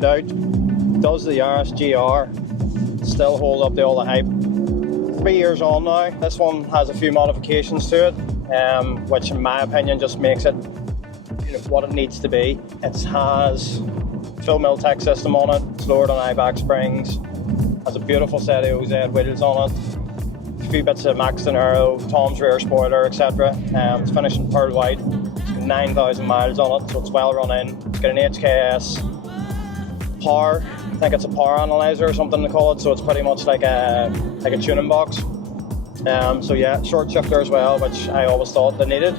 find out, does the Yaris GR still hold up to all the hype? 3 years on now, this one has a few modifications to it, which in my opinion just makes it what it needs to be. It has full Miltech system on it, it's lowered on eye-back springs, has a beautiful set of OZ wheels on it, a few bits of Max Aero, Tom's rear spoiler, etc. It's finished in pearl white, it's got 9,000 miles on it, so it's well run in. It's got an HKS power, I think it's a power analyzer or something to call it, so it's pretty much like a tuning box. So yeah, short shifter as well, which I always thought they needed.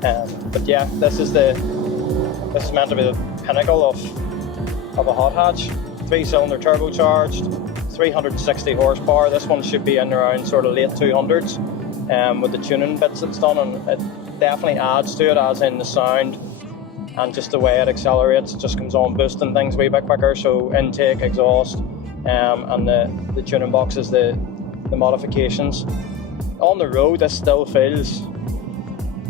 But yeah, this is meant to be the pinnacle of a hot hatch. 3-cylinder turbocharged, 360 horsepower. This one should be in around sort of late 200s with the tuning bits it's done, and it definitely adds to it, as in the sound and just the way it accelerates. It just comes on boosting things a wee bit quicker. So intake, exhaust, and the tuning box is the modifications. On the road, this still feels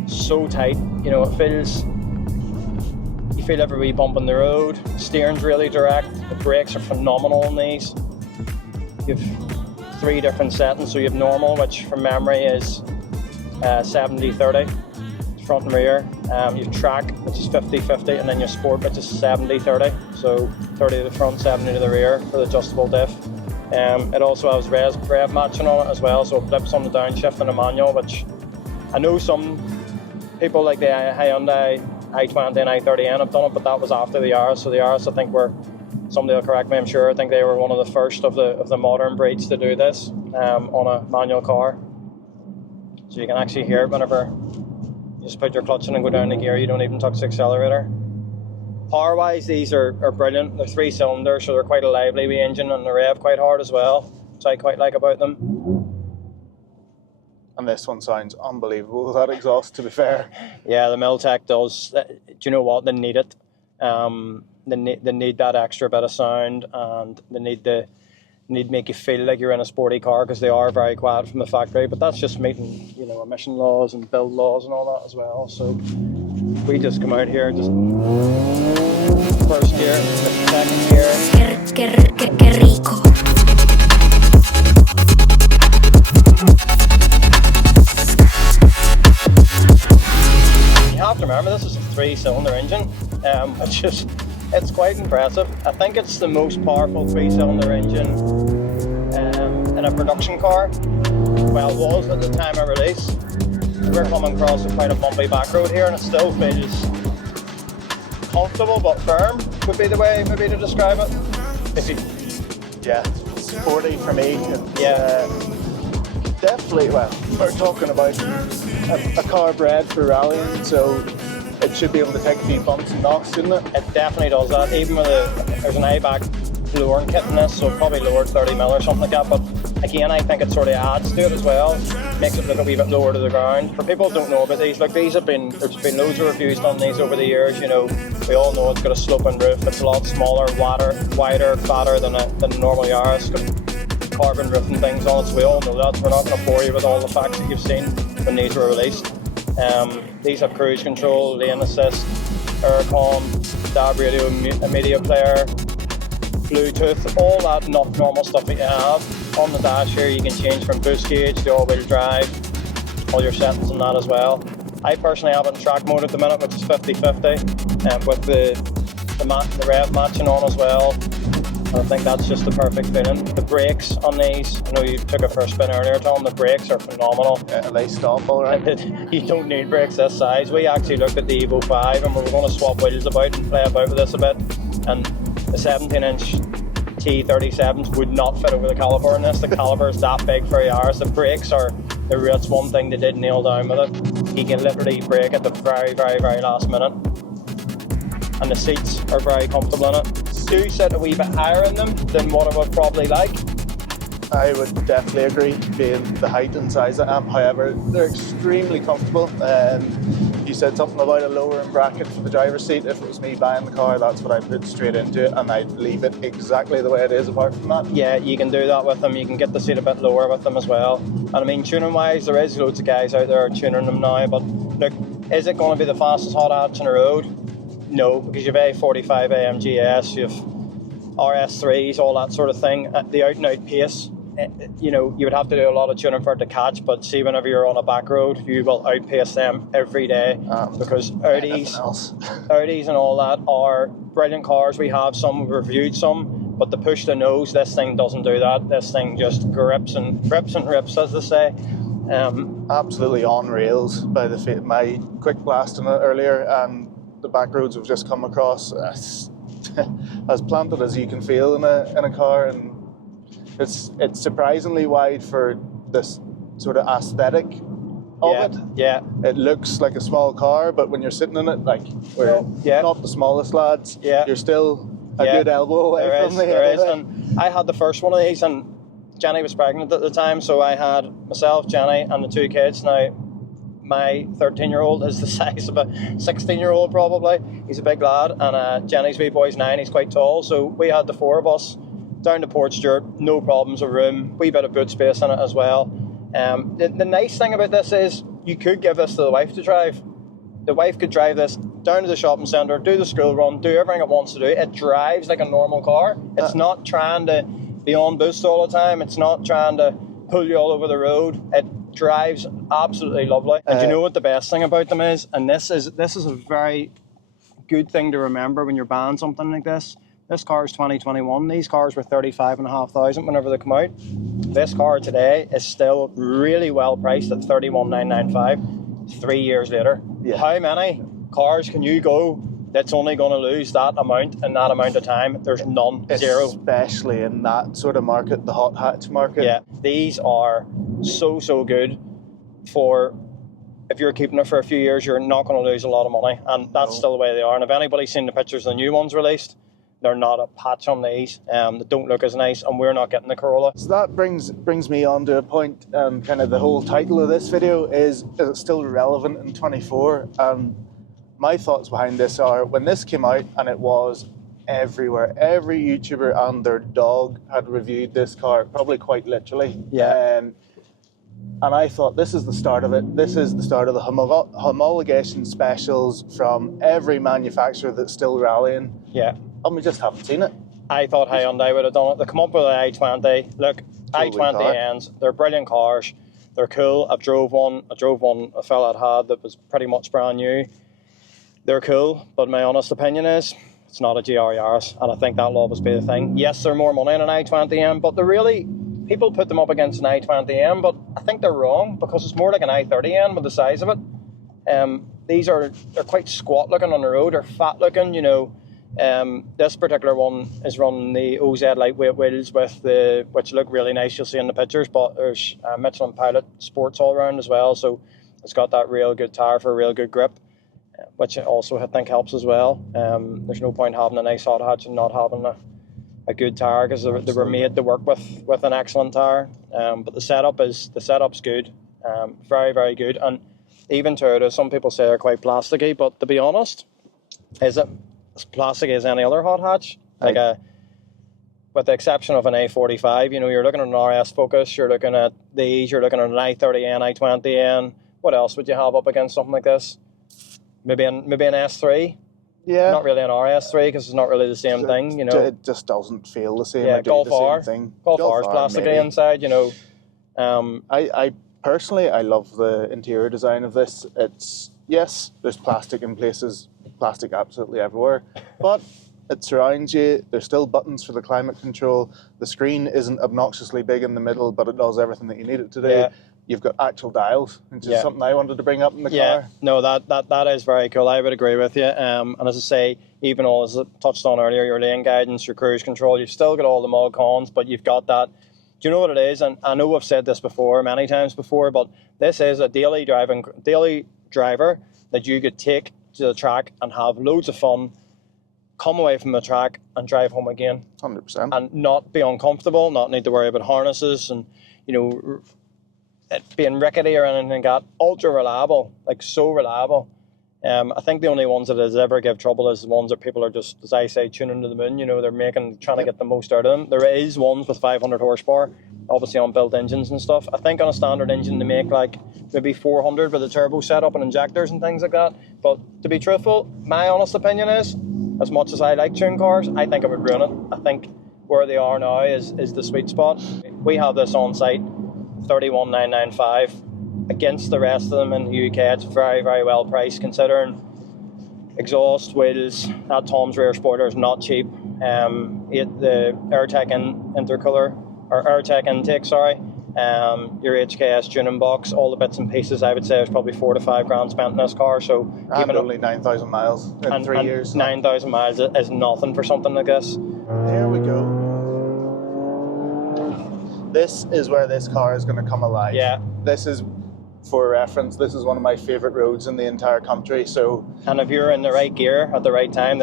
so tight. It feels, you feel every wee bump on the road. Steering's really direct. The brakes are phenomenal on these. You have 3 different settings. So you have normal, which from memory is 70-30, front and rear. You have track, which is 50-50, and then you have sport, which is 70-30. So 30 to the front, 70 to the rear for the adjustable diff. It also has rev matching on it as well, so it flips on the downshift and the manual, which I know some people like the Hyundai i20 and i30N have done it, but that was after the Yaris. So the Yaris, I think, somebody will correct me, I'm sure, I think they were one of the first of the modern breeds to do this on a manual car. So you can actually hear it whenever you just put your clutch in and go down the gear. You don't even touch the accelerator. Power wise, these are brilliant. They're 3-cylinder, so they're quite a lively wee engine, and they rev quite hard as well, which I quite like about them. And this one sounds unbelievable, that exhaust, to be fair. Yeah, the Miltech does. Do you know what? They need it. They need that extra bit of sound, and they need to make you feel like you're in a sporty car, because they are very quiet from the factory. But that's just meeting, emission laws and build laws and all that as well. So we just come out here, just first gear, second gear. Qué rico. You have to remember, this is a 3-cylinder engine, which is, it's quite impressive. I think it's the most powerful 3-cylinder engine in a production car. Well, it was at the time of release. We're coming across quite a bumpy back road here, and it still feels comfortable but firm, would be the way maybe to describe it. Yeah, sporty for me. Yeah. Definitely, well, we're talking about a car bred for rallying, so it should be able to take a few bumps and knocks, shouldn't it? It definitely does that. Even with there's an eye-back lowering kit in this, so it probably lowered 30 mil or something like that. But again, I think it sort of adds to it as well. Makes it look a wee bit lower to the ground. For people who don't know about these, there's been loads of reviews on these over the years. We all know it's got a sloping roof. It's a lot smaller, wider, fatter than a normal Yaris. It's got carbon roof and things on it, so we all know that. We're not going to bore you with all the facts that you've seen when these were released. These have cruise control, lane assist, aircon, DAB radio, media player, Bluetooth, all that normal stuff that you have. On the dash here, you can change from boost gauge to all-wheel drive, all your settings on that as well. I personally have it in track mode at the minute, which is 50-50, with the rev matching on as well. And I think that's just the perfect feeling. The brakes on these, I know you took it for a spin earlier, Tom, the brakes are phenomenal. Yeah, they stop all right. You don't need brakes this size. We actually looked at the Evo 5 and we were going to swap wheels about and play about with this a bit. And the 17-inch T37s would not fit over the caliper in this. The caliper is that big for a Yaris. The brakes that's one thing they did nail down with it. You can literally brake at the very, very, very last minute. And the seats are very comfortable in it. Do sit a wee bit higher in them than what I would probably like. I would definitely agree, being the height and size I am. However, they're extremely comfortable. You said something about a lowering bracket for the driver's seat. If it was me buying the car, that's what I'd put straight into it, and I'd leave it exactly the way it is apart from that. Yeah, you can do that with them. You can get the seat a bit lower with them as well. And I mean, tuning wise, there is loads of guys out there tuning them now, but look, is it going to be the fastest hot hatch on the road? No, because you have A45 AMGS, you have RS3s, all that sort of thing, the out and out pace, you know, you would have to do a lot of tuning for it to catch, but see, whenever you're on a back road, you will outpace them every day, because Audis and all that are brilliant cars. We have some, we've reviewed some, but to push the nose, this thing doesn't do that. This thing just grips and rips, as they say. Absolutely on rails by my quick blast in it earlier, and the back roads we've just come across, as planted as you can feel in a car, and it's surprisingly wide for this sort of aesthetic of it. Yeah. It looks like a small car, but when you're sitting in it, like we're not the smallest lads, you're still a good elbow away from me. There is, and I had the first one of these, and Jenny was pregnant at the time, so I had myself, Jenny, and the 2 kids. Now, my 13-year-old is the size of a 16-year-old probably. He's a big lad, and Jenny's wee boy's 9, he's quite tall, so we had the 4 of us down to Port Stewart, no problems of room, wee bit of boot space in it as well. The nice thing about this is you could give this to the wife to drive. The wife could drive this down to the shopping centre, do the school run, do everything it wants to do. It drives like a normal car. It's not trying to be on boost all the time. It's not trying to pull you all over the road. It drives absolutely lovely. And you know what the best thing about them is? And this is a very good thing to remember when you're buying something like this. This car is 2021. These cars were 35,500 whenever they come out. This car today is still really well priced at 31,995 3 years later. Yeah. How many cars can you go that's only going to lose that amount in that amount of time? There's none. Zero. Especially in that sort of market, the hot hatch market. Yeah, these are so good for, if you're keeping it for a few years, you're not going to lose a lot of money, and that's still the way they are. And if anybody's seen the pictures of the new ones released, they're not a patch on these. They don't look as nice, and we're not getting the Corolla. So that brings me on to a point, kind of the whole title of this video is it still relevant in 24? My thoughts behind this are, when this came out, and it was everywhere, every YouTuber and their dog had reviewed this car, probably quite literally. Yeah. And I thought, this is the start of it. This is the start of the homologation specials from every manufacturer that's still rallying. Yeah. And we just haven't seen it. I thought Hyundai would have done it. They come up with an i20. Look, i20Ns, they're brilliant cars. They're cool. I drove one a fella had that was pretty much brand new. They're cool, but my honest opinion is, it's not a GR Yaris, and I think that'll always be the thing. Yes, they're more money in an i20M, but they're really, people put them up against an i20M, but I think they're wrong, because it's more like an i30N with the size of it. They're quite squat looking on the road, they're fat looking, you know. This particular one is running the OZ lightweight wheels which look really nice, you'll see in the pictures, but there's Michelin Pilot Sports all around as well, so it's got that real good tire for a real good grip, which also I think helps as well. There's no point having a nice hot hatch and not having a good tire, because they were made to work with an excellent tire. But the setup's good, very good. And even Toyota, some people say they're quite plasticky, but to be honest, is it as plastic as any other hot hatch? With the exception of an A45, you know, you're looking at an RS Focus, you're looking at these, you're looking at an i30N, i20N. What else would you have up against something like this? Maybe an S3. Yeah. Not really an RS3, because it's not really the same thing, you know. It just doesn't feel the same. Yeah, Golf R. Golf R is plasticky inside, you know. I personally, I love the interior design of this. Yes, there's plastic in places, plastic absolutely everywhere, but it surrounds you. There's still buttons for the climate control. The screen isn't obnoxiously big in the middle, but it does everything that you need it to do. Yeah. You've got actual dials, which is something I wanted to bring up in the car. No, that is very cool. I would agree with you. And as I say, even all, as I touched on earlier, your lane guidance, your cruise control, you've still got all the mod cons, but you've got that. Do you know what it is? And I know I've said this before, many times before, but this is a daily driver that you could take to the track and have loads of fun, come away from the track and drive home again. 100%. And not be uncomfortable, not need to worry about harnesses and, you know, it being rickety or anything like that. Ultra reliable, like so reliable. I think the only ones that has ever give trouble is the ones that people are just, as I say, tuning to the moon. You know, they're trying to get the most out of them. There is ones with 500 horsepower, obviously on built engines and stuff. I think on a standard engine they make like maybe 400 with a turbo setup and injectors and things like that. But to be truthful, my honest opinion is as much as I like tuned cars, I think it would ruin it. I think where they are now is the sweet spot. We have this on site, 31,995. Against the rest of them in the UK, it's very, very well priced considering exhaust, wheels. That Tom's rear spoiler is not cheap. The AirTech intercooler, or AirTech intake, sorry. Your HKS tuning box, all the bits and pieces, I would say is probably 4 to 5 grand spent in this car. So and only 9,000 miles in 3 years. 9,000 miles is nothing for something like this. Here we go. This is where this car is going to come alive. Yeah. This is, for reference, this is one of my favourite roads in the entire country. So, and if you're in the right gear at the right time,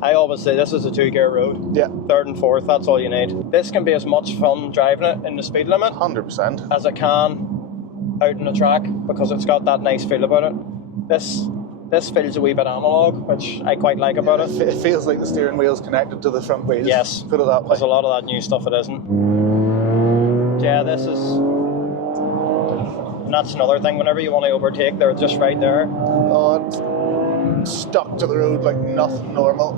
I always say this is a 2-gear road. Yeah. 3rd and 4th, that's all you need. This can be as much fun driving it in the speed limit 100%. as it can out on the track, because it's got that nice feel about it. This feels a wee bit analog, which I quite like about it. It feels like the steering wheel's connected to the front wheels. Yes. Put it that way. Because a lot of that new stuff it isn't. Yeah, this is... And that's another thing, whenever you want to overtake, they're just right there. Oh, it's stuck to the road like nothing normal.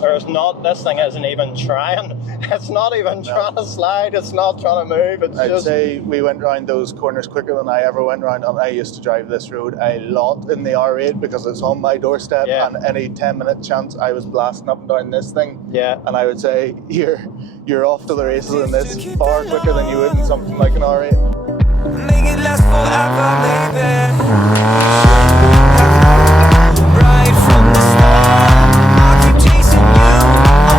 There's not, this thing isn't even trying. It's not even trying to slide, it's not trying to move, I'd say we went round those corners quicker than I ever went round, and I used to drive this road a lot in the R8 because it's on my doorstep, and any 10-minute chance I was blasting up and down this thing. Yeah. And I would say you're off to the races in this far quicker than you would in something like an R8. Make it last forever, maybe. Right from the start, I'll keep chasing you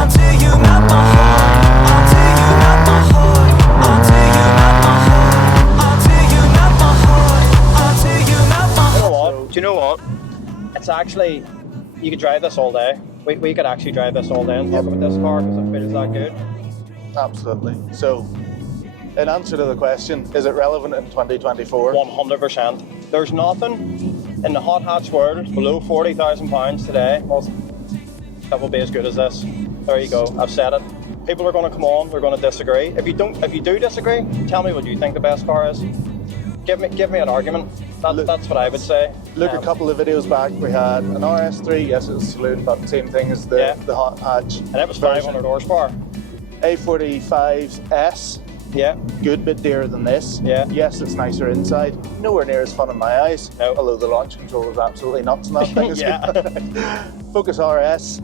until you melt my heart, until you melt my heart, until you melt my heart, until you melt my heart, until you melt my heart. You know what? Do you know what? It's actually, you could drive this all day. We could actually drive this all day and talk about this car because it feels that good. Absolutely. So, in answer to the question, is it relevant in 2024? 100%. There's nothing in the hot hatch world below £40,000 today. Well, that will be as good as this. There you go. I've said it. People are going to come on. They're going to disagree. If you do disagree, tell me what you think the best car is. Give me an argument. That's what I would say. Look, a couple of videos back, we had an RS3. Yes, it was saloon, but same thing as the hot hatch. And it was 500 horsepower. A45S. Yeah. Good bit dearer than this. Yeah. Yes, it's nicer inside. Nowhere near as fun in my eyes. No. Although the launch control was absolutely nuts in that thing. Yeah. Focus RS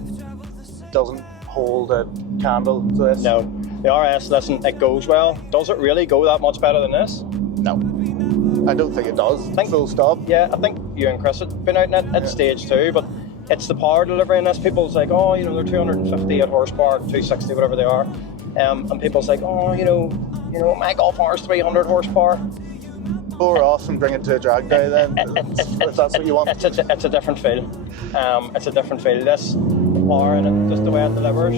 doesn't hold a candle to this. No. The RS, listen, it goes well. Does it really go that much better than this? No. I don't think it does. Full stop. Yeah, I think you and Chris have been out in it at stage 2, but it's the power delivery in this. People's like, oh, they're 258 horsepower, 260, whatever they are. And people's like, oh, my Golf R is 300 horsepower. Pour off and bring it to a drag day then, if that's what you want. It's a different feel. It's a different feel. This, the power in it, just the way it delivers,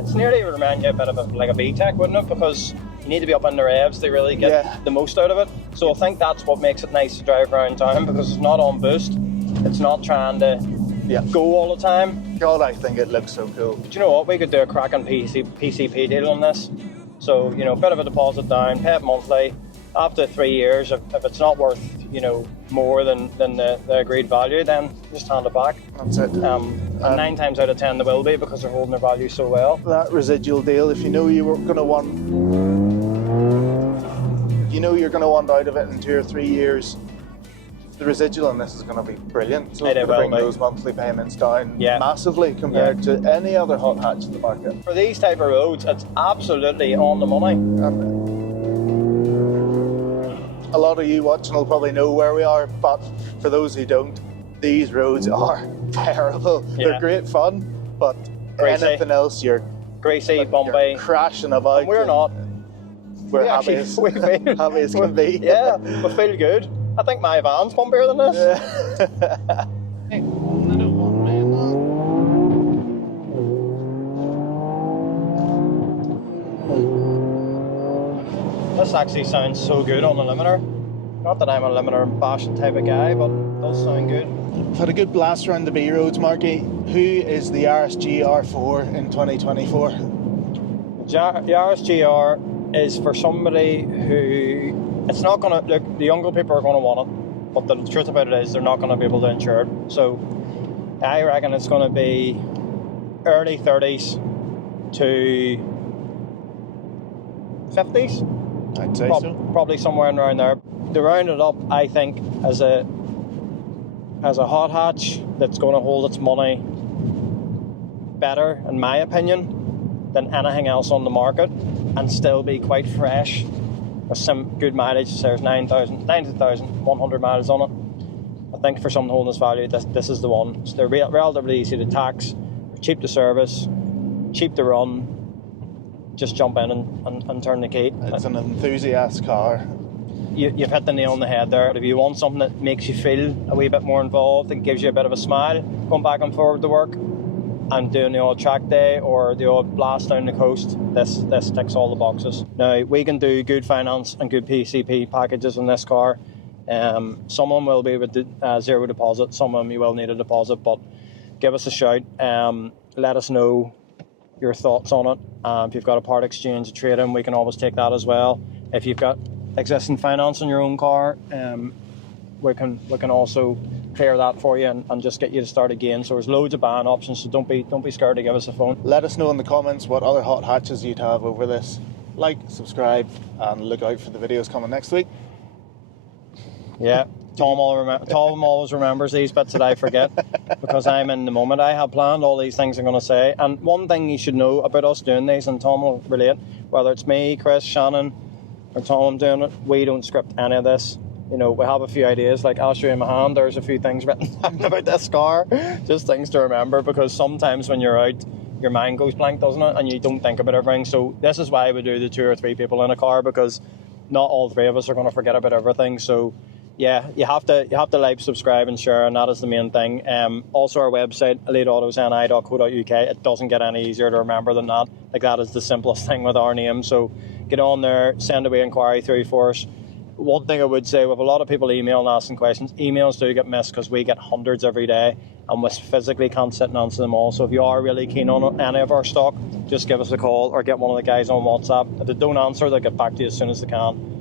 it's nearly remind you a bit of like a VTEC, wouldn't it? Because you need to be up in the revs to really get the most out of it. So I think that's what makes it nice to drive around town, because it's not on boost. It's not trying to go all the time. God, I think it looks so cool. Do you know what? We could do a cracking PCP deal on this. So, bit of a deposit down, pay it monthly. After 3 years, if it's not worth, more than the agreed value, then just hand it back. That's it. And 9 times out of 10 they will be, because they're holding their value so well. That residual deal, if you know you're going to want out of it in 2 or 3 years, the residual on this is going to be brilliant. So it's going to bring those monthly payments down massively compared to any other hot hatch in the market. For these type of roads, it's absolutely on the money. A lot of you watching will probably know where we are, but for those who don't, these roads are terrible. Yeah. They're great fun, but Greasy. anything else, you're greasy, bumpy, crashing about. And we're not. We're happy as can be. Yeah, we feel good. I think my van's bumpier than this. This actually sounds so good on the limiter. Not that I'm a limiter and bashing type of guy, but it does sound good. I've had a good blast around the B roads, Marky. Who is the Yaris GR4 in 2024? Yaris GR is for somebody who, it's not going to, look, the younger people are going to want but the truth about it is they're not going to be able to insure it. So I reckon it's going to be early 30s to 50s. I'd say so. Probably somewhere around there. To round it up, I think as a hot hatch that's going to hold its money better, in my opinion, than anything else on the market, and still be quite fresh with some good mileage. There's 9,100 miles on it. I think for something holding its value, this is the one. So they're relatively easy to tax, cheap to service, cheap to run. Just jump in and turn the key. It's an enthusiast car. You've hit the nail on the head there. If you want something that makes you feel a wee bit more involved and gives you a bit of a smile, going back and forward to work and doing the odd track day or the odd blast down the coast, this ticks all the boxes. Now, we can do good finance and good PCP packages in this car. Some of them will be with zero deposit, some of them you will need a deposit, but give us a shout. Let us know your thoughts on it. If you've got a part exchange, a trade-in, we can always take that as well. If you've got existing finance on your own car, we can also clear that for you and just get you to start again. So there's loads of buying options, so don't be scared to give us a phone. Let us know in the comments what other hot hatches you'd have over this. Like, subscribe, and look out for the videos coming next week. Yeah, Tom always remembers these bits that I forget because I'm in the moment. I have planned all these things I'm going to say. And one thing you should know about us doing these, and Tom will relate, whether it's me, Chris, Shannon, or Tom doing it, we don't script any of this. You know, we have a few ideas, like I'll show you my hand, there's a few things written about this car, just things to remember, because sometimes when you're out, your mind goes blank, doesn't it? And you don't think about everything. So this is why we do the 2 or 3 people in a car, because not all 3 of us are going to forget about everything. So yeah, you have to like, subscribe and share, and that is the main thing. Also our website, eliteautosni.co.uk, it doesn't get any easier to remember than that. Like, that is the simplest thing with our name. So get on there, send away inquiry through for us. One thing I would say, with a lot of people emailing asking questions, emails do get missed because we get hundreds every day and we physically can't sit and answer them all. So if you are really keen on any of our stock, just give us a call or get one of the guys on WhatsApp. If they don't answer, they'll get back to you as soon as they can.